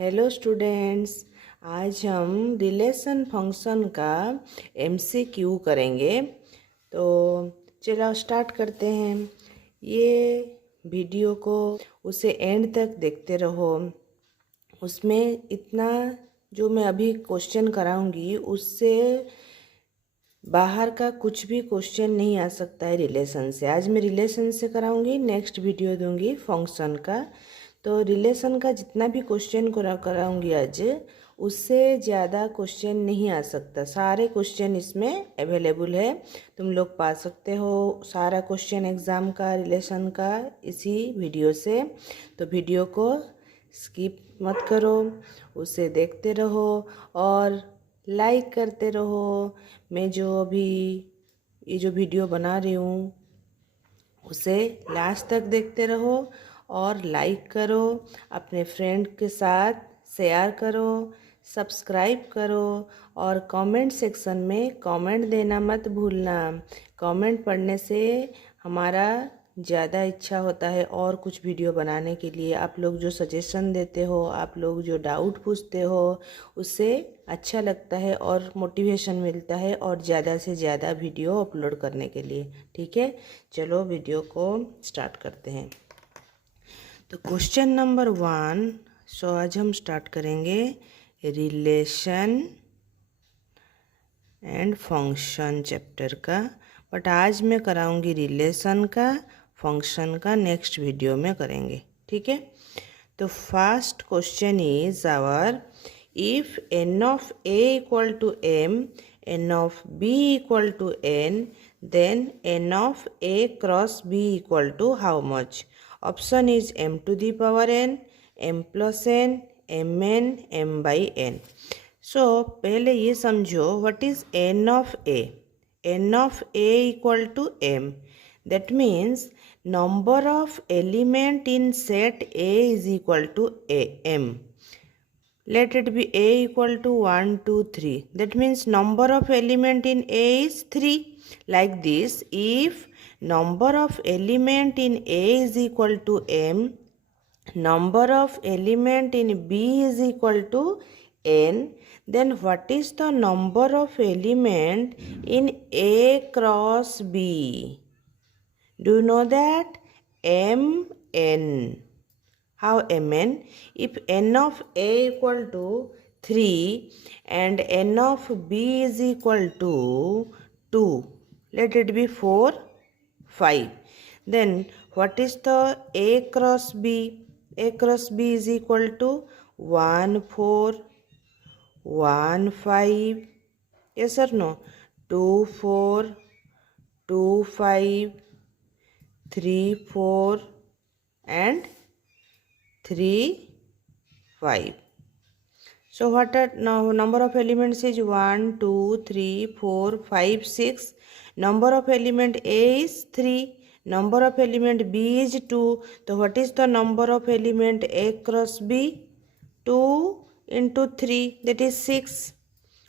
Hello students, आज हम relation function का एमसीक्यू करेंगे। तो चलो स्टार्ट करते हैं। ये वीडियो को उसे एंड तक देखते रहो। उसमें इतना जो मैं अभी क्वेश्चन कराऊंगी उससे बाहर का कुछ भी क्वेश्चन नहीं आ सकता है रिलेशन से। आज मैं रिलेशन से कराऊंगी, नेक्स्ट वीडियो दूंगी फंक्शन का। तो रिलेशन का जितना भी क्वेश्चन कराऊंगी आज, उससे ज़्यादा क्वेश्चन नहीं आ सकता। सारे क्वेश्चन इसमें अवेलेबल है, तुम लोग पा सकते हो सारा क्वेश्चन एग्ज़ाम का रिलेशन का इसी वीडियो से। तो वीडियो को स्किप मत करो, उसे देखते रहो और लाइक करते रहो। मैं जो अभी ये जो वीडियो बना रही हूँ उसे लास्ट तक देखते रहो और लाइक करो, अपने फ्रेंड के साथ शेयर करो, सब्सक्राइब करो और कमेंट सेक्शन में कमेंट देना मत भूलना। कमेंट पढ़ने से हमारा ज़्यादा इच्छा होता है और कुछ वीडियो बनाने के लिए। आप लोग जो सजेशन देते हो, आप लोग जो डाउट पूछते हो, उससे अच्छा लगता है और मोटिवेशन मिलता है और ज़्यादा से ज़्यादा वीडियो अपलोड करने के लिए। ठीक है, चलो वीडियो को स्टार्ट करते हैं। तो क्वेश्चन नंबर 1, सो आज हम स्टार्ट करेंगे रिलेशन एंड फंक्शन चैप्टर का। बट आज मैं कराऊंगी रिलेशन का, फंक्शन का नेक्स्ट वीडियो में करेंगे। ठीक है, तो first question is our, if n of a equal to m, n of b equal to n, then n of a cross b equal to how much? Option is m to the power n, m plus n, mn, m by n। So पहले ये समझो what is n of a। n of a equal to m, that means number of element in set A is equal to m. Let it be A equal to 1, 2, 3. That means number of element in A is 3. Like this, if number of element in A is equal to m, number of element in B is equal to n, then what is the number of element in A cross B? Do you know that? mn. How mn? If n of A equal to 3 and n of B is equal to 2, let it be 4, 5. Then what is the A cross B? A cross B is equal to 1, 4, 1, 5. Yes or no? 2, 4, 2, 5, 3, 4 and 3, 5. So what are now number of elements is 1, 2, 3, 4, 5, 6. Number of element A is 3. Number of element B is 2. So what is the number of element A cross B? 2 into 3, that is 6.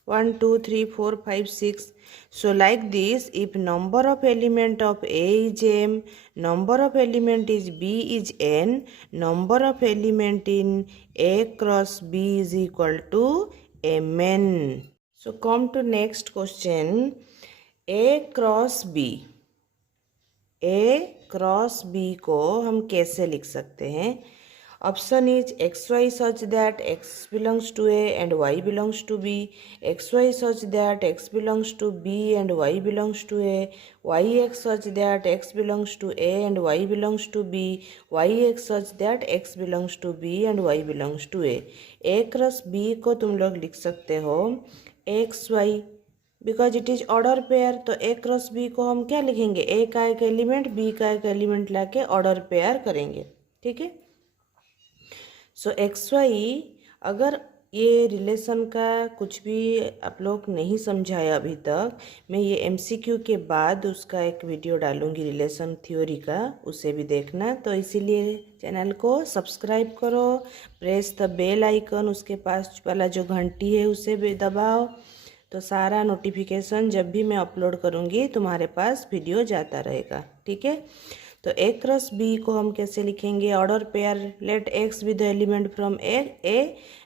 1, 2, 3, 4, 5, 6. So like this, if number of element of A is m, number of element is B is n, number of element in A cross B is equal to mn. So come to next question. A cross B, A cross B को हम कैसे लिख सकते हैं? Option is xy such that x belongs to A and y belongs to B, xy such that x belongs to B and y belongs to A, yx such that x belongs to A and y belongs to B, yx such that x belongs to B and y belongs to A। A cross B को तुम लोग लिख सकते हो xy, because it is order pair. तो A cross B को हम क्या लिखेंगे? A का एक एलिमेंट B का एक एलिमेंट लाके ऑर्डर पेयर करेंगे। ठीक है, सो XY, अगर ये रिलेशन का कुछ भी आप लोग नहीं समझाया अभी तक, मैं ये MCQ के बाद उसका एक वीडियो डालूंगी रिलेशन थ्योरी का, उसे भी देखना। तो इसीलिए चैनल को सब्सक्राइब करो, प्रेस द बेल आइकन, उसके पास वाला जो घंटी है उसे भी दबाओ, तो सारा नोटिफिकेशन जब भी मैं अपलोड करूँगी तुम्हारे पास वीडियो जाता रहेगा। ठीक है, तो ए क्रॉस बी को हम कैसे लिखेंगे? Order pair, let x be the element from A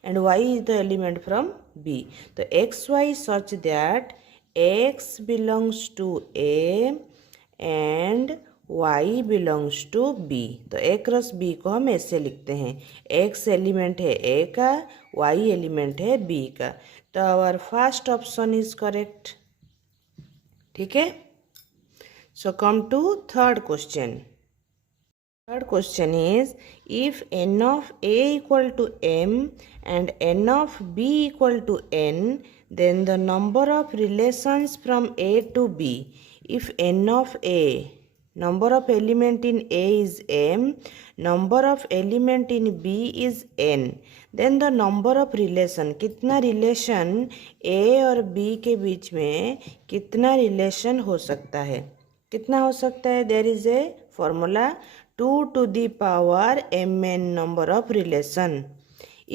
and y is the element from B. तो x y such that x belongs to A and y belongs to b। तो a cross b को हम ऐसे लिखते हैं, x element है a का, y element है b का। तो our first option is correct. ठीक है, so come to third question. Third question is, if n of a equal to m and n of b equal to n, then the number of relations from a to b. If n of a, number of element in a is m, number of element in b is n, then the number of relation, कितना relation a और b के बीच में कितना relation हो सकता है? कितना हो सकता है? There is a formula, 2 to the power mn number of relation.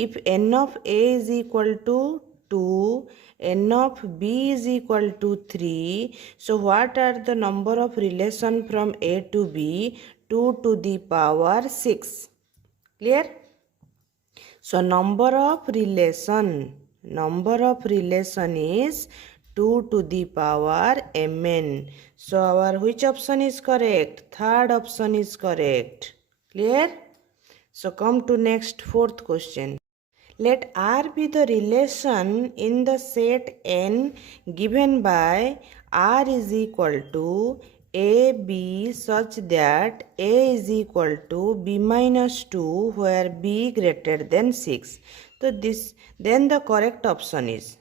If n of a is equal to 2, n of b is equal to 3, so what are the number of relation from a to b? 2 to the power 6. Clear? So number of relation is 2 to the power mn. So our which option is correct? Third option is correct. Clear? So come to next fourth question. Let R be the relation in the set n given by R is equal to a b such that a is equal to b minus 2 where b greater than 6. So this, then the correct option is,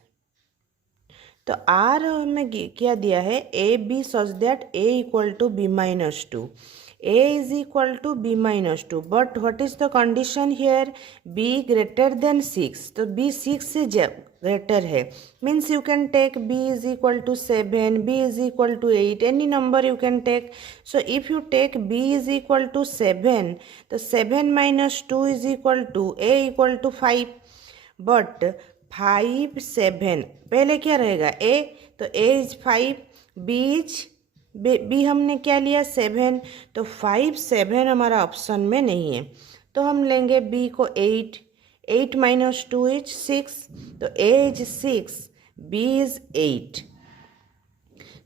तो R हमें क्या दिया है? A b such that a equal to b minus two, a is equal to b minus two, but what is the condition here? B greater than 6। तो b 6 से greater है, means you can take b is equal to 7, b is equal to 8, any number you can take. So if you take b is equal to 7, तो 7 minus 2 is equal to a equal to 5, but 5 7 पहले क्या रहेगा? A, तो ए is 5, b is b हमने क्या लिया? 7, तो 5 7 हमारा ऑप्शन में नहीं है, तो हम लेंगे बी को 8, 8 माइनस 2 इज 6, तो ए is 6, B is 8।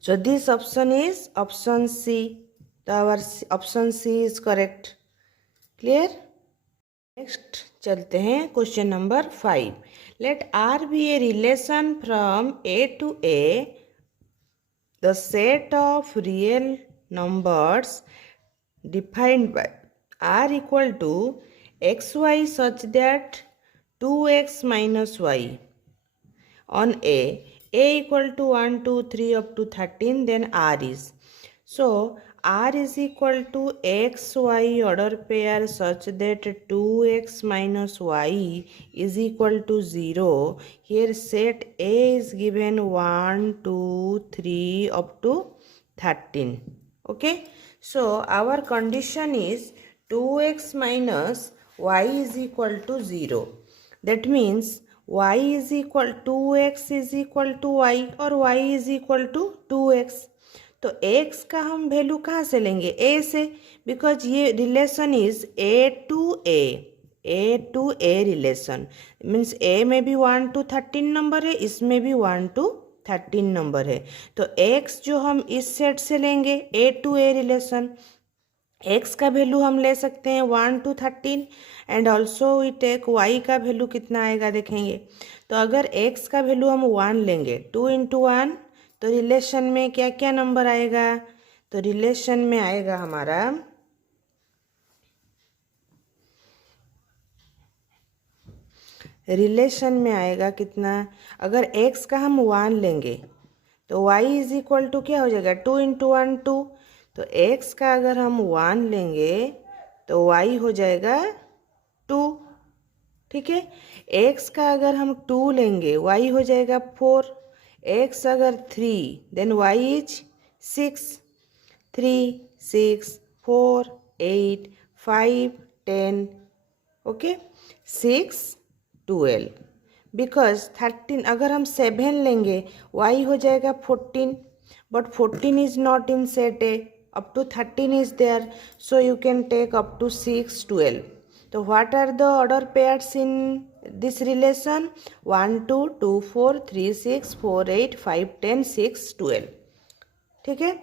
So this option is option C. तो our option C is correct. Clear? Next चलते हैं question number 5। Let R be a relation from A to A, the set of real numbers defined by R equal to x y such that 2x minus y on a equal to 1 2 3 up to 13, then r is, so r is equal to x y order pair such that 2x minus y is equal to 0. Here set a is given 1 2 3 up to 13. Okay, so our condition is 2x minus y is equal to 0. That means y is equal 2x is equal to y और y is equal to 2x. तो x का हम वैल्यू कहाँ से लेंगे? a से, because ये relation is a to a relation, means a में भी 1 to 13 नंबर है, इसमें भी 1 to 13 नंबर है। तो x जो हम इस सेट से लेंगे a to a relation, x का वैल्यू हम ले सकते हैं 1 to 13 and also we take y का वैल्यू कितना आएगा देखेंगे। तो अगर x का वैल्यू हम 1 लेंगे, 2 into 1, तो रिलेशन में क्या क्या नंबर आएगा? तो रिलेशन में आएगा हमारा कितना? अगर x का हम 1 लेंगे तो y इज इक्वल टू क्या हो जाएगा? 2 into 1 2। तो x का अगर हम 1 लेंगे तो y हो जाएगा 2। ठीक है, x का अगर हम 2 लेंगे y हो जाएगा 4, x अगर 3 देन y इज 6, 3 6 4 8 5 10, ओके 6 12, बिकॉज 13 अगर हम 7 लेंगे y हो जाएगा 14, but 14 is not in set a, up to 13 is there, so you can take up to 6, 12. So what are the order pairs in this relation? 1, 2, 2, 4, 3, 6, 4, 8, 5, 10, 6, 12. ठीक है.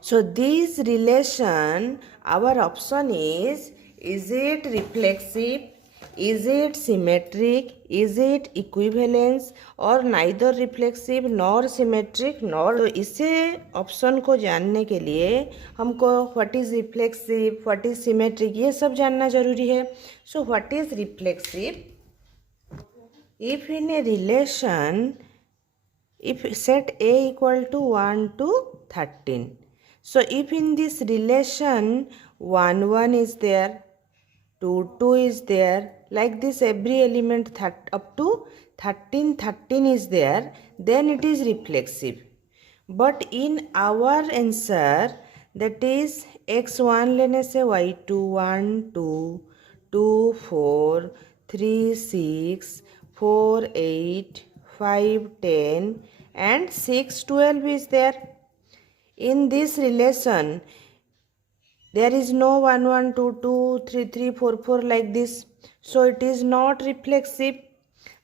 So this relation, our option is it reflexive, is it symmetric, is it equivalence, और neither reflexive nor symmetric nor. तो इसे ऑप्शन को जानने के लिए हमको what is reflexive, what is symmetric, ये सब जानना जरूरी है. So what is reflexive? If in a relation, if set A equal to 1 to 13, so if in this relation 1, 1 is there, 2, 2 is there, like this every element up to 13, 13 is there, then it is reflexive. But in our answer, that is x1 लेने से y2 1, 2, 2, 4, 3, 6, 4, 8, 5, 10 and 6, 12 is there. In this relation, there is no 1, 1, 2, 2, 3, 3, 4, 4 like this. So it is not reflexive.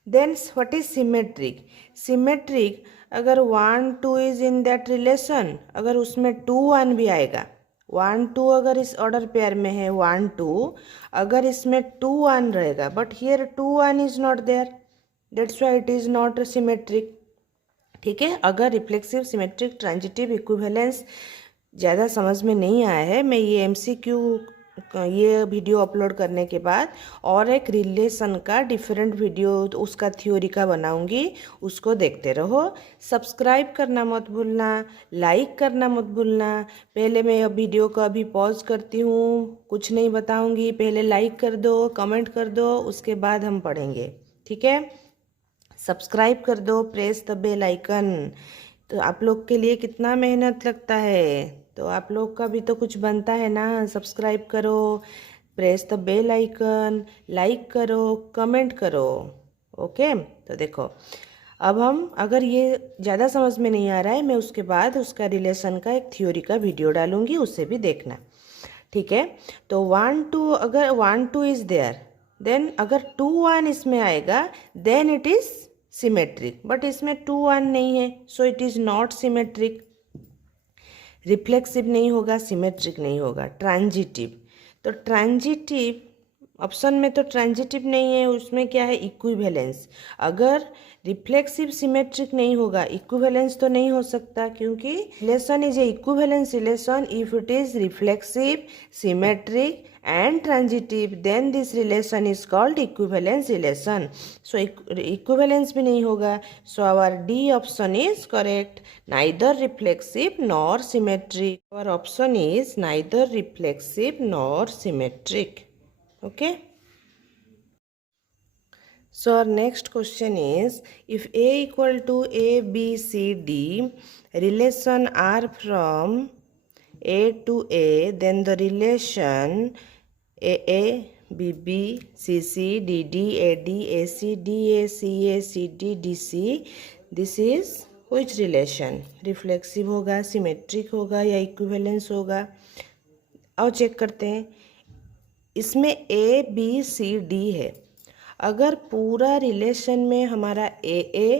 Then what is symmetric? Symmetric, अगर 1, 2 is in that relation, अगर उसमें 2, 1 भी आएगा, 1, 2 अगर इस order pair में है 1, 2, अगर इसमें 2, 1 रहेगा, but here 2, 1 is not there. That's why it is not symmetric. ठीक है. अगर रिफ्लेक्सिव, सिमेट्रिक, ट्रांजिटिव, इक्विवेलेंस ज़्यादा समझ में नहीं आया है, मैं ये एमसीक्यू ये वीडियो अपलोड करने के बाद और एक रिलेशन का डिफरेंट वीडियो उसका थ्योरी का बनाऊंगी, उसको देखते रहो. सब्सक्राइब करना मत भूलना, लाइक करना मत भूलना. पहले मैं वीडियो को अभी पॉज करती हूँ, कुछ नहीं बताऊंगी, पहले लाइक कर दो, कमेंट कर दो, उसके बाद हम पढ़ेंगे. ठीक है. सब्सक्राइब कर दो, प्रेस द बेल आइकन. तो आप लोग के लिए कितना मेहनत लगता है, तो आप लोग का भी तो कुछ बनता है ना. सब्सक्राइब करो, press the bell icon, like करो, कमेंट करो. ओके. तो देखो, अब हम अगर ये ज़्यादा समझ में नहीं आ रहा है, मैं उसके बाद उसका रिलेशन का एक थ्योरी का वीडियो डालूंगी, उससे भी देखना. ठीक है. तो 1, 2, अगर 1, 2 इज़ देयर, देन अगर 2, 1 इसमें आएगा, then it is symmetric. But इसमें 2, 1 नहीं है, so it is not symmetric. Reflexive नहीं होगा, सिमेट्रिक नहीं होगा. ट्रांजिटिव, तो ट्रांजिटिव ऑप्शन में तो ट्रांजिटिव नहीं है, उसमें क्या है, इक्विवेलेंस. अगर रिफ्लेक्सिव सिमेट्रिक नहीं होगा, इक्विवेलेंस तो नहीं हो सकता, क्योंकि relation is a equivalence relation if it is reflexive, symmetric and transitive, then this relation is called equivalence relation. So equivalence भी नहीं होगा, so our D option is correct. Neither reflexive nor symmetric. Our option is neither reflexive nor symmetric. Okay. So our next question is, if A equal to A, B, C, D, relation are from A to A, then the relation AA, BB, CC, DD, AD, AC, DA, CA, CD, DC, this is which relation? Reflexive होगा, सिमेट्रिक होगा या इक्विवेलेंस होगा? आओ चेक करते हैं. इसमें A, B, C, D है. अगर पूरा रिलेशन में हमारा AA,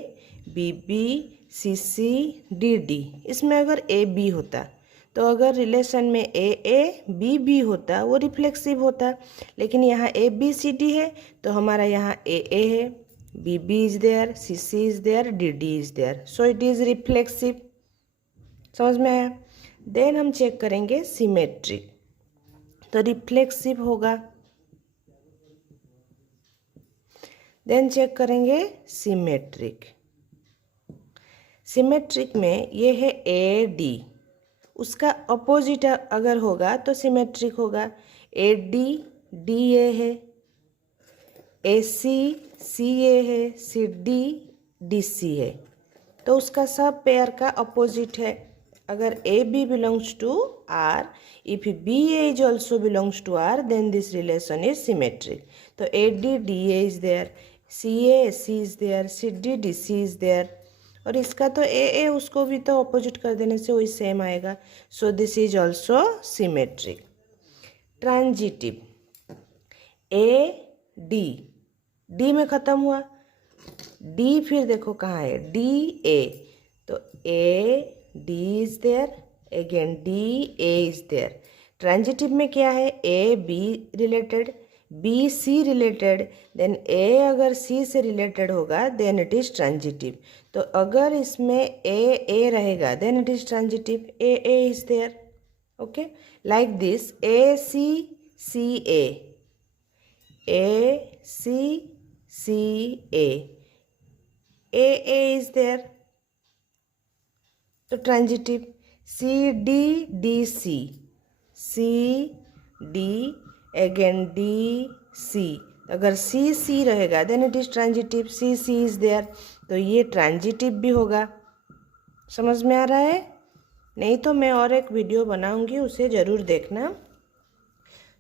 BB, CC, DD, इसमें अगर AB होता, तो अगर रिलेशन में ए ए बी बी होता, वो रिफ्लेक्सिव होता. लेकिन यहाँ ए बी सी डी है, तो हमारा यहाँ ए है, b b is there, c c is there, d d is there, so it is reflexive. समझ में आया. देन हम चेक करेंगे सिमेट्रिक, तो रिफ्लेक्सिव होगा. देन चेक करेंगे सिमेट्रिक. सिमेट्रिक में ये है ए डी, उसका अपोजिट अगर होगा तो सिमेट्रिक होगा. ए डी डी ए है, ए सी सी ए है, सी डी डी सी है, तो उसका सब पेयर का अपोजिट है. अगर a b belongs to R, if b a is also belongs to R, then this relation is symmetric. तो a d d a is there, c a c is there, c d d c is there. और इसका तो ए उसको भी तो ऑपोजिट कर देने से वही सेम आएगा. So this is also symmetric. Transitive A d, D में ख़त्म हुआ. डी फिर देखो कहाँ है, डी ए, तो a d is there, again d a is there. Transitive में क्या है, a b related, b c related, then a अगर सी से रिलेटेड होगा देन इट इज ट्रांजिटिव. तो अगर इसमें ए रहेगा then it is transitive. A is there. Okay, like this a c a c a is there, तो transitive. C d c d again d c, अगर c रहेगा then it is transitive. C is there, तो ये ट्रांजिटिव भी होगा. समझ में आ रहा है? नहीं तो मैं और एक वीडियो बनाऊंगी, उसे ज़रूर देखना.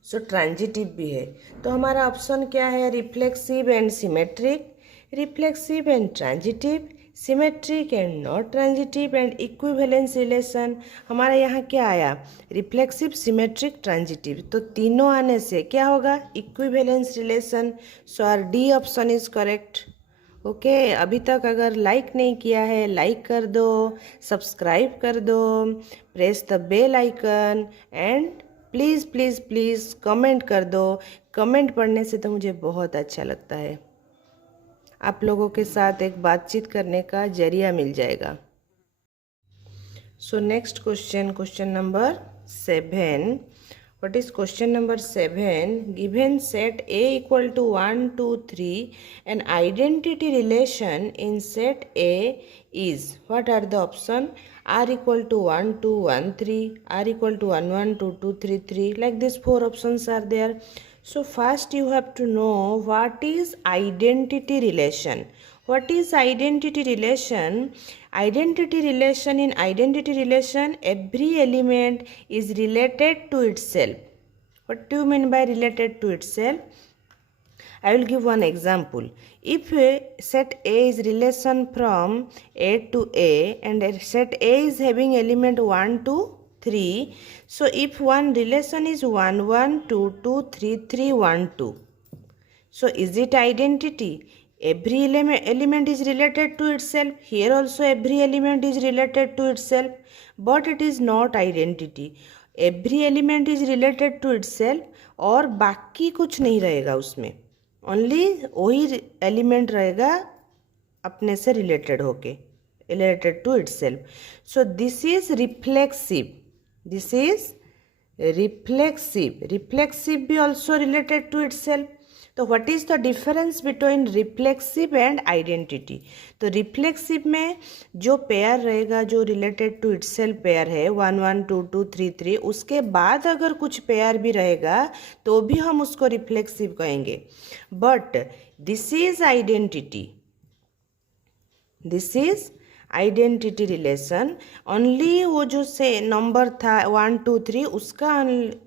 सो ट्रांजिटिव भी है. तो हमारा ऑप्शन क्या है, reflexive and symmetric, reflexive and transitive, symmetric and not transitive and equivalence relation. हमारा यहाँ क्या आया, रिफ्लेक्सिव, सिमेट्रिक, ट्रांजिटिव. तो तीनों आने से क्या होगा, equivalence relation. So R D option is correct. Okay, अभी तक अगर लाइक नहीं किया है लाइक कर दो, सब्सक्राइब कर दो, press the bell icon and please please please comment कर दो. कमेंट पढ़ने से तो मुझे बहुत अच्छा लगता है. आप लोगों के साथ एक बातचीत करने का जरिया मिल जाएगा. So next question, question number 7. What is question number 7? Given set A equal to 1, 2, 3, an identity relation in set A is, what are the option? R equal to 1, 2, 1, 3, R equal to 1, 1, 2, 2, 3, 3. Like this 4 options are there. So first you have to know what is identity relation. What is identity relation? Identity relation, in identity relation every element is related to itself. What do you mean by related to itself? I will give one example. If set A is relation from A to A and set A is having element 1, 2, 3. So if one relation is 1, 1, 2, 2, 3, 3, 1, 2. So is it identity? Every element is related to itself. Here also every element is related to itself, but it is not identity. Every element is related to itself और बाकी कुछ नहीं रहेगा उसमें, ओनली वही एलिमेंट रहेगा अपने से रिलेटेड होके, related to itself. So this is reflexive. This is reflexive. Reflexive भी ऑल्सो रिलेटेड टू इटसेल्फ. तो what is the difference between reflexive and identity? तो रिफ्लेक्सिव में जो पेयर रहेगा, जो रिलेटेड टू इटसेल्फ पेयर है 1, 1, 2, 2, 3, 3, उसके बाद अगर कुछ पेयर भी रहेगा तो भी हम उसको रिफ्लेक्सिव कहेंगे. But this is identity. This is identity relation. Only वो जो से नंबर था 1, 2, 3 उसका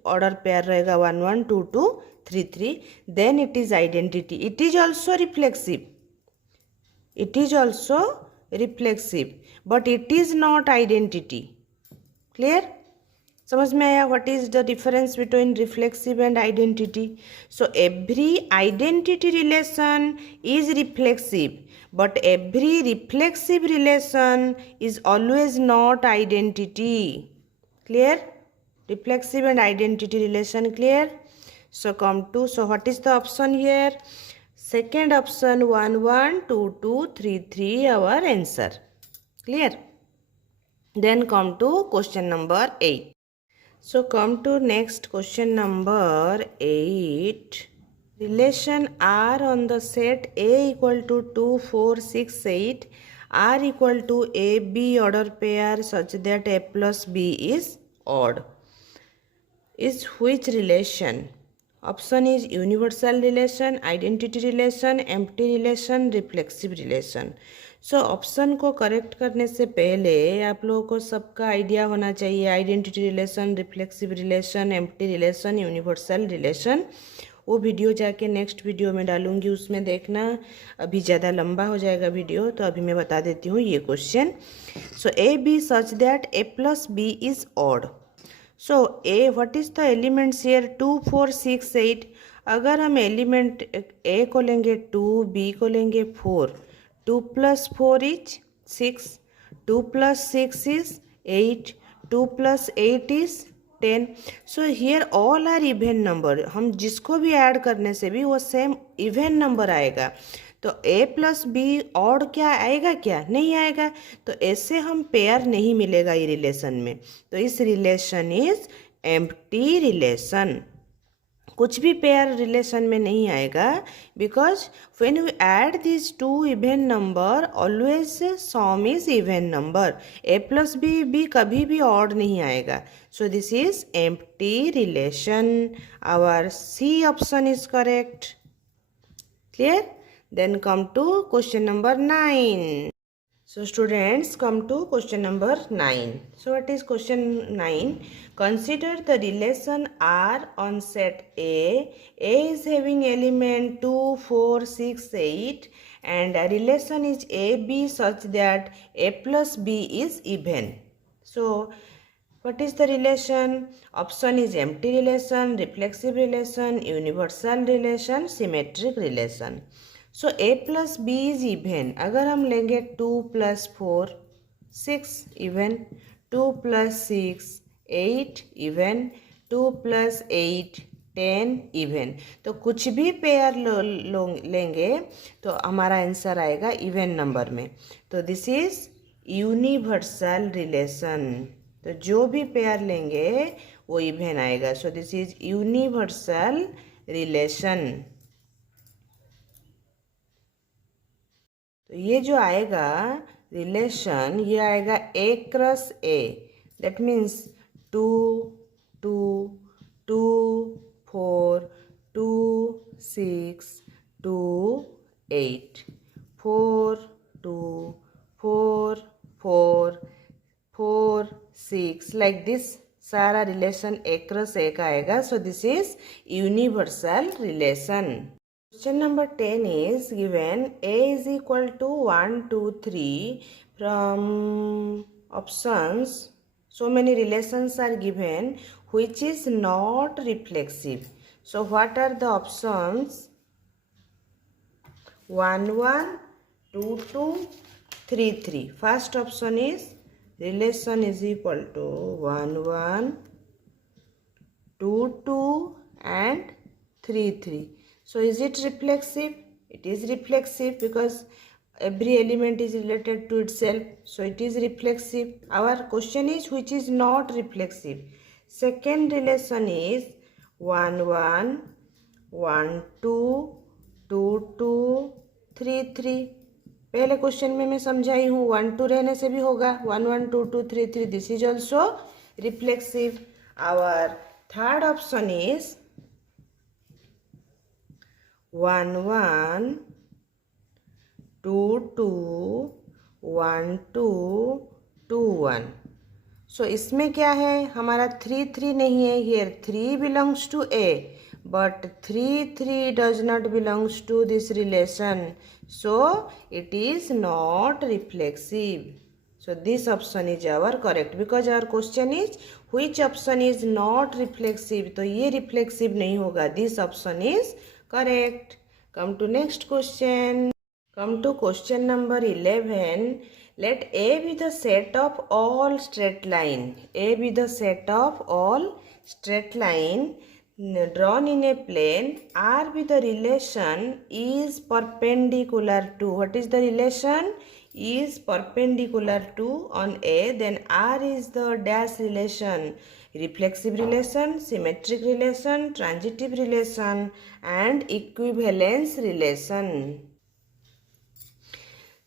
ऑर्डर पेयर रहेगा 1, 1, 2, 2, 3, 3. Then it is identity. It is also reflexive. It is also reflexive. But it is not identity. Clear? समझ में आया what is the difference between reflexive and identity? So every identity relation is reflexive, but every reflexive relation is always not identity. Clear? Reflexive and identity relation clear? So come to, so what is the option here? Second option 1, 1, 2, 2, 3, 3 our answer. Clear? Then come to question number 8. So come to next question number 8. Relation R on the set A equal to 2, 4, 6, 8. R equal to AB order pair such that A plus B is odd. Is which relation? Option is universal relation, identity relation, empty relation, reflexive relation. So option को करेक्ट करने से पहले आप लोगों को सबका आइडिया होना चाहिए. Identity relation, reflexive relation, empty relation, universal relation वो वीडियो जाके नेक्स्ट वीडियो में डालूंगी, उसमें देखना। अभी ज़्यादा लंबा हो जाएगा वीडियो, तो अभी मैं बता देती हूँ ये question. So a b such that a plus b is odd. So a what is the elements here 2 4 6 8। अगर हम एलिमेंट ए को लेंगे 2, बी को लेंगे 4, 2 + 4 इज 6, 2 + 6 is 8, 2 + 8 is 10. So here all are even number. हम जिसको भी ऐड करने से भी वो सेम इवन नंबर आएगा। तो a + b ऑड क्या आएगा, क्या नहीं आएगा। तो ऐसे हम पेयर नहीं मिलेगा ये रिलेशन में। तो इस रिलेशन इज एम्प्टी रिलेशन। कुछ भी पेयर रिलेशन में नहीं आएगा, because when you add this to even number always sum is even number. a + b कभी भी ऑड नहीं आएगा। So this is empty relation. Our C option is correct. Clear? Then come to question number 9. So students, come to question number 9. So what is question 9? Consider the relation R on set A. A is having element 2, 4, 6, 8 and a relation is AB such that A plus B is even. So what is the relation? Option is empty relation, reflexive relation, universal relation, symmetric relation. So a + b is even. अगर हम लेंगे 2 + 4 6 इवन, 2 + 6 8 इवन, 2 + 8 10 इवन। तो कुछ भी पेयर लेंगे तो हमारा आंसर आएगा इवन नंबर में। तो दिस इज यूनिवर्सल रिलेशन। तो जो भी पेयर लेंगे वो इवन आएगा। So this is universal relation. तो ये जो आएगा रिलेशन, ये आएगा A cross A। That means 2 2 2 4 2 6 2 8 4 2 4 4 4 6 like this. सारा रिलेशन A क्रॉस A का आएगा। So this is universal relation. Question number 10 is given A is equal to 1 2 3 from options. So many relations are given which is not reflexive. So what are the options? 1 1 2 2 3 3. First option is relation is equal to 1 1 2 2 and 3 3. So is it reflexive? It is reflexive because every element is related to itself. So it is reflexive. Our question is which is not reflexive. Second relation is 1 1 1 2 2 2 3 3. पहले क्वेश्चन में मैं समझाई हूँ 1 2 रहने से भी होगा। 1 1 2 2 3 3. This is also reflexive. Our third option is 1 1 2 2 1 2 2 1. सो इसमें क्या है, हमारा 3 3 नहीं है। Here 3 belongs to A but 3 3 does not belongs to this relation. So it is not reflexive. So this option is our correct because our question is which option is not reflexive. तो ये reflexive नहीं होगा. This option is correct. Come to next question. Come to question number 11. Let A be the set of all straight line. A be the set of all straight line drawn in a plane. R be the relation is perpendicular to. What is the relation? Is perpendicular to on A. Then R is the dash relation. Reflexive relation, symmetric relation, transitive relation and equivalence relation.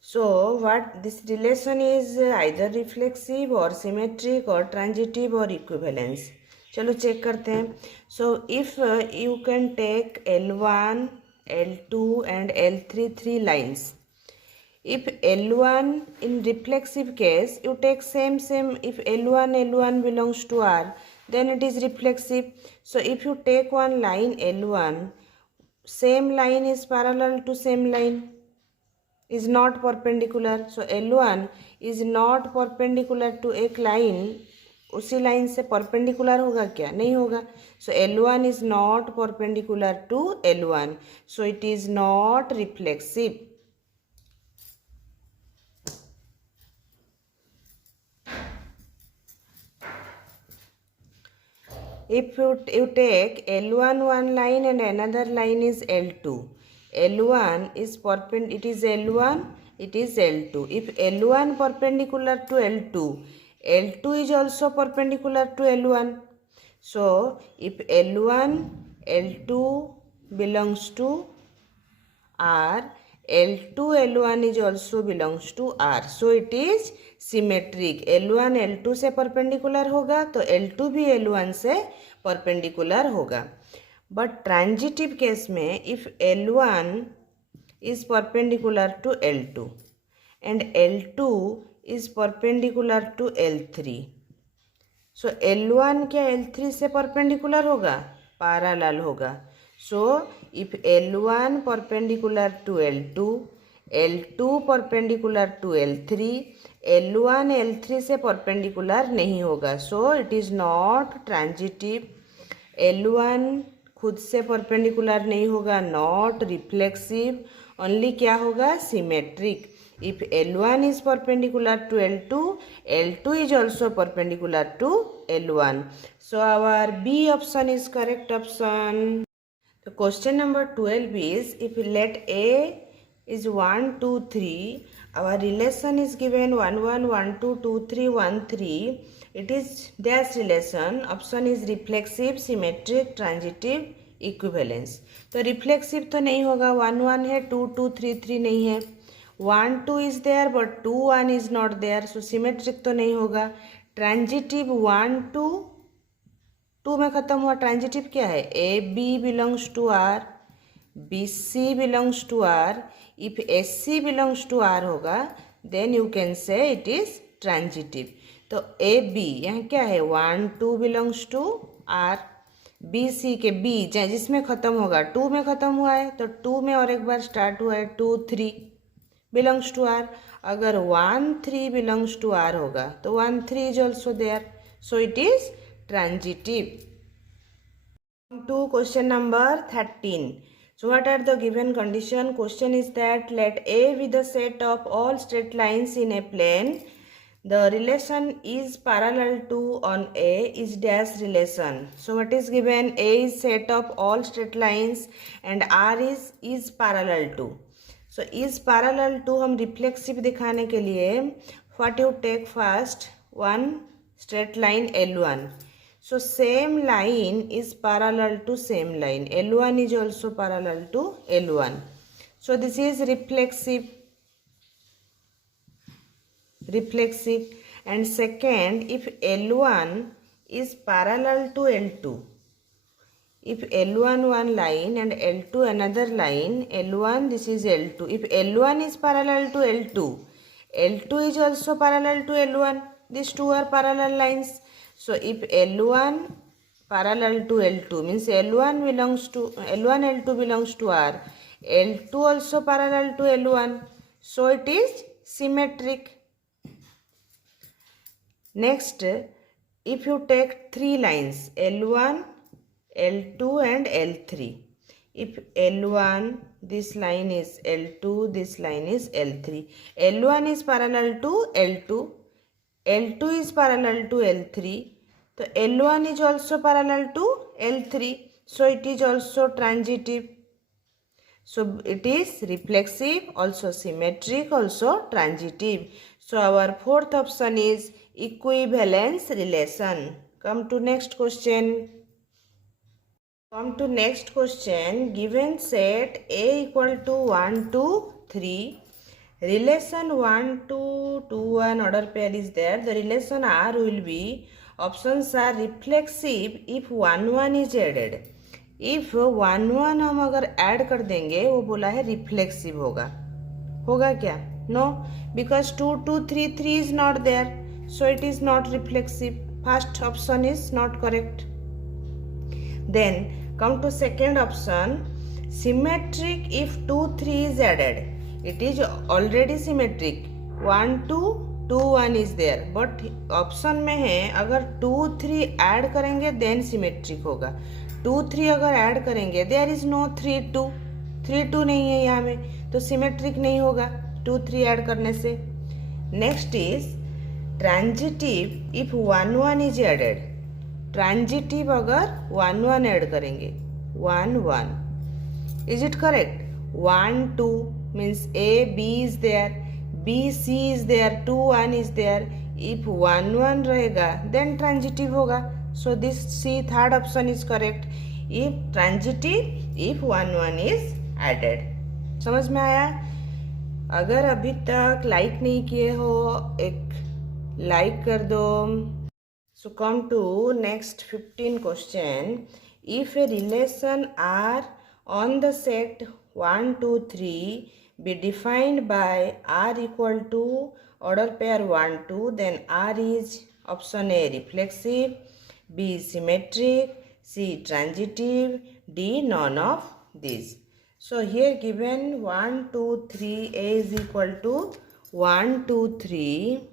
So what this relation is either reflexive or symmetric or transitive or equivalence. चलो चेक करते हैं. So if you can take L1, L2 and L3 three lines. If L1 in reflexive case you take same. If L1 belongs to R, then it is reflexive. So if you take one line L1 same line is parallel to same line, is not perpendicular. So L1 is not perpendicular to एक line, उसी line से perpendicular होगा क्या? नहीं होगा. So L1 is not perpendicular to L1, so it is not reflexive. If you take L1 one line and another line is L2, L1 is perpendicular, it is L1, it is L2. If L1 perpendicular to L2, L2 is also perpendicular to L1. So if L1, L2 belongs to R, L2, L1 is also belongs to R. So it is symmetric. L1 L2 से perpendicular होगा तो L2 भी L1 से perpendicular होगा. But transitive case में if L1 is perpendicular to L2 and L2 is perpendicular to L3, so L1 क्या L3 से perpendicular होगा? Parallel होगा. So if L1 perpendicular to L2, L2 perpendicular to L3, L1 L3 से perpendicular नहीं होगा. So it is not transitive. L1 खुद से perpendicular नहीं होगा, not reflexive. Only क्या होगा? Symmetric. If L1 is perpendicular to L2, L2 is also perpendicular to L1. So our B option is correct option. The question number 12 is, if let A is 1, 2, 3, our relation is given 1, 1, 1, 2, 2, 3, 1, 3. It is dash relation. Option is reflexive, symmetric, transitive, equivalence. तो reflexive तो नहीं होगा, 1, 1 है, 2, 2, 3, 3 नहीं है. 1, 2 is there but 2, 1 is not there. So symmetric तो नहीं होगा. Transitive 1, 2, 2 में ख़त्म हुआ. ट्रांजिटिव क्या है? A b belongs to R, b c belongs to R. If s c belongs to R होगा then you can say it is transitive. तो ए बी यहाँ क्या है? 1, 2 belongs to R. B c के b जिसमें ख़त्म होगा 2 में ख़त्म हुआ है तो 2 में और एक बार स्टार्ट हुआ है 2, 3 बिलोंग्स टू आर. अगर 1, 3 बिलोंग्स टू आर होगा तो 1, 3 is also there. So it is transitive. To question number 13. So what are the given condition? Question is that let A be the set of all straight lines in a plane. The relation is parallel to on A is dash relation. So what is given? A is set of all straight lines and R is parallel to. So is parallel to हम reflexive दिखाने के लिए what you take first? One straight line L1. So same line is parallel to same line. L1 is also parallel to L1. So this is reflexive. Reflexive. And second, if L1 is parallel to L2. If L1 one line and L2 another line, L1 this is L2. If L1 is parallel to L2, L2 is also parallel to L1. These two are parallel lines. So if L1 parallel to L2 means L1 L2 belongs to R. L2 also parallel to L1. So it is symmetric. Next, if you take three lines L1, L2 and L3. If L1, this line is L2, this line is L3. L1 is parallel to L2. L2 is parallel to L3. So L1 is also parallel to L3. So it is also transitive. So it is reflexive, also symmetric, also transitive. So our fourth option is equivalence relation. Come to next question. Come to next question. Given set A equal to 1, 2, 3. Relation 1 to 2, 1 order pair is there. The relation R will be, options are reflexive if 1, 1 is added. If 1, 1 हम अगर ऐड कर देंगे वो बोला है रिफ्लेक्सिव होगा. होगा क्या? No, because 2, 2, 3, 3 is not there. So it is not reflexive. First option is not correct. Then come to second option. Symmetric if 2 3 is added, it is already symmetric. 1 2 2 1 is there, but option में है अगर 2 3 ऐड करेंगे then symmetric होगा. 2 3 अगर ऐड करेंगे there is no 3 2, 3 2 नहीं है यहाँ में, तो सिमेट्रिक नहीं होगा 2 3 ऐड करने से. Next is transitive if 1 1 is added. Transitive अगर 1 1 ऐड करेंगे 1 1, is it correct? 1 2 means A B is there, B C is there, 2 1 is there. If 1 1 रहेगा then transitive होगा. So this C third option is correct. If transitive if 1 1 is added. समझ में आया? अगर अभी तक लाइक नहीं किए हो एक लाइक कर दो. So come to next 15 question. If a relation R on the set 1 2 3 be defined by R equal to order pair 1 2, then R is option A reflexive, B symmetric, C transitive, D none of these. So here given 1 2 3 A is equal to 1 2 3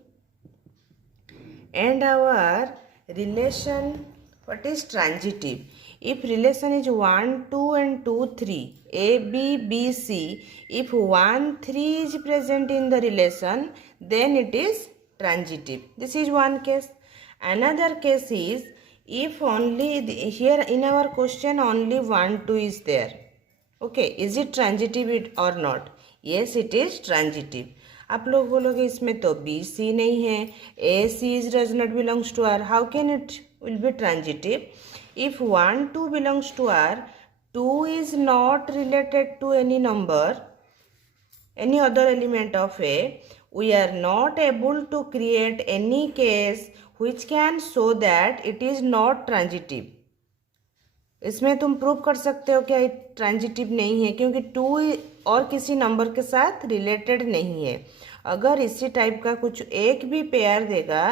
and our relation what is transitive. If relation is 1 2 and 2 3 A B B C, if 1 3 is present in the relation then it is transitive. This is one case. Another case is if only here in our question only 1 2 is there. Okay, is it transitive or not? Yes, it is transitive. आप लोग बोलोगे इसमें तो B C नहीं है, A C does not belongs to R. How can it will be transitive? If 1 2 belongs to R, 2 is not related to any number, any other element of A, we are not able to create any case which can show that it is not transitive. इसमें तुम प्रूव कर सकते हो क्या ट्रांजिटिव नहीं है, क्योंकि 2 और किसी नंबर के साथ रिलेटेड नहीं है. अगर इसी टाइप का कुछ एक भी पेयर देगा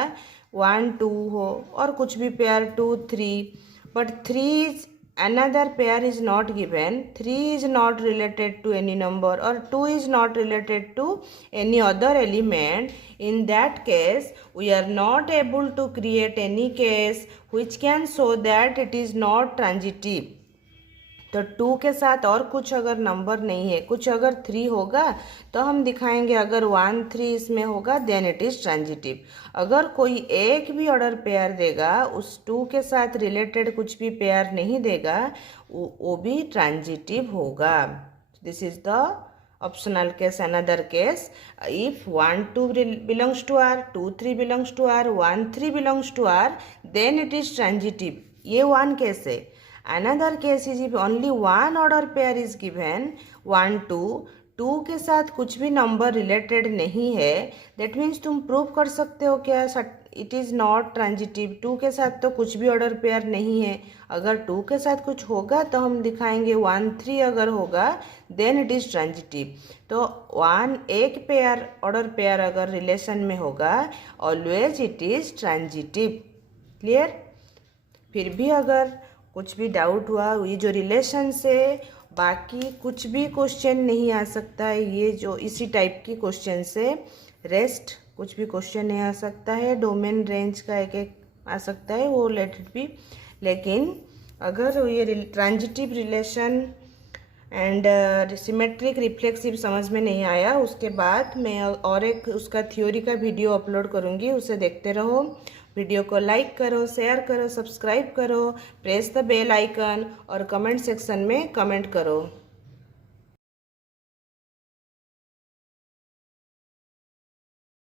1 2 हो और कुछ भी पेयर 2 3, but 3 is another pair is not given, 3 is not related to any number or 2 is not related to any other element, in that case we are not able to create any case which can show that it is not transitive. तो 2 के साथ और कुछ अगर नंबर नहीं है, कुछ अगर 3 होगा तो हम दिखाएंगे. अगर 1 3 इसमें होगा देन इट इज़ ट्रांजिटिव. अगर कोई एक भी ऑर्डर पेयर देगा उस 2 के साथ रिलेटेड कुछ भी पेयर नहीं देगा वो भी ट्रांजिटिव होगा. This is the optional case. Another case if 1 2 belongs to R, 2 3 belongs to R, 1 3 belongs to R, then it is transitive. ये वन केस है. Another case is if only one order pair is given 1 2, 2 के साथ कुछ भी number related नहीं है, that means तुम प्रूव कर सकते हो क्या इट इज़ नॉट ट्रांजिटिव. 2 के साथ तो कुछ भी ऑर्डर पेयर नहीं है. अगर 2 के साथ कुछ होगा तो हम दिखाएंगे 1 3 अगर होगा देन इट इज़ ट्रांजिटिव. तो एक पेयर ऑर्डर पेयर अगर रिलेशन में होगा always it is transitive. Clear? फिर भी अगर कुछ भी डाउट हुआ ये जो रिलेशन से बाकी कुछ भी क्वेश्चन नहीं आ सकता है, ये जो इसी टाइप की क्वेश्चन से रेस्ट कुछ भी क्वेश्चन नहीं आ सकता है. डोमेन रेंज का एक एक आ सकता है, वो लेट इट बी. लेकिन अगर ये transitive relation and symmetric reflexive समझ में नहीं आया, उसके बाद मैं और एक उसका थ्योरी का वीडियो अपलोड करूँगी, उसे देखते रहो. वीडियो को लाइक करो, शेयर करो, सब्सक्राइब करो, प्रेस द बेल आइकन और कमेंट सेक्शन में कमेंट करो.